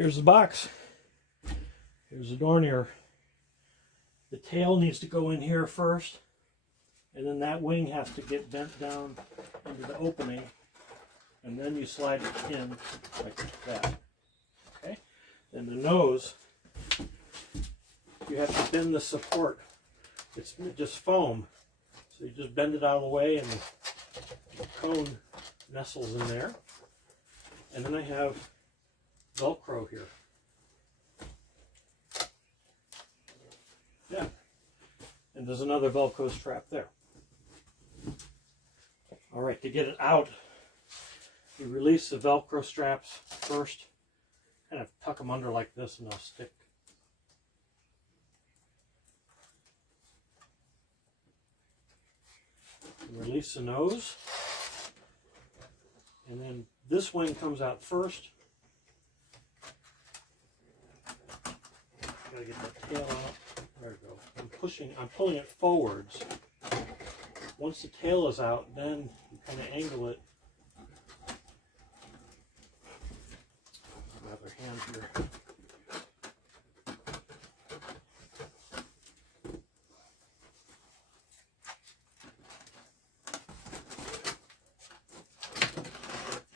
Here's the box. Here's the Dornier. The tail needs to go in here first, and then that wing has to get bent down into the opening, and then you slide it in like that. Okay? Then the nose, you have to bend the support. It's just foam, so you just bend it out of the way, and the cone nestles in there. And then I have Velcro here. Yeah. And there's another Velcro strap there. All right, to get it out, you release the Velcro straps first. Kind of tuck them under like this and they'll stick. Release the nose. And then this wing comes out first. Gotta get that tail out. There we go. I'm pulling it forwards. Once the tail is out, then you kind of angle it. My other hand here.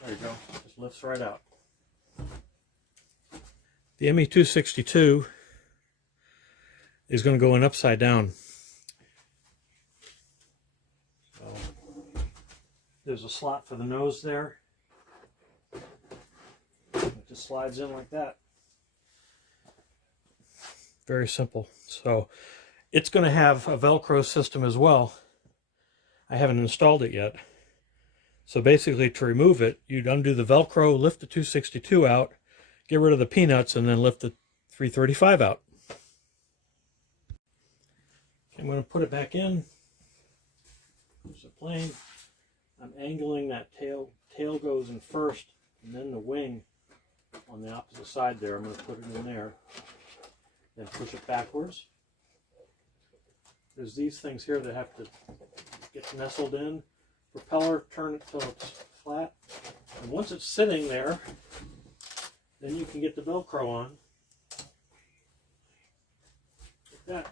There you go. Just lifts right out. The ME262 is going to go in upside down. So there's a slot for the nose there. It just slides in like that. Very simple. So it's going to have a Velcro system as well. I haven't installed it yet. So basically, to remove it, you'd undo the Velcro, lift the 262 out, get rid of the peanuts, and then lift the 335 out. I'm going to put it back in. There's the plane. I'm angling that tail. Tail goes in first, and then the wing on the opposite side there. I'm going to put it in there. Then push it backwards. There's these things here that have to get nestled in. Propeller, turn it till it's flat. And once it's sitting there, then you can get the Velcro on. Like that.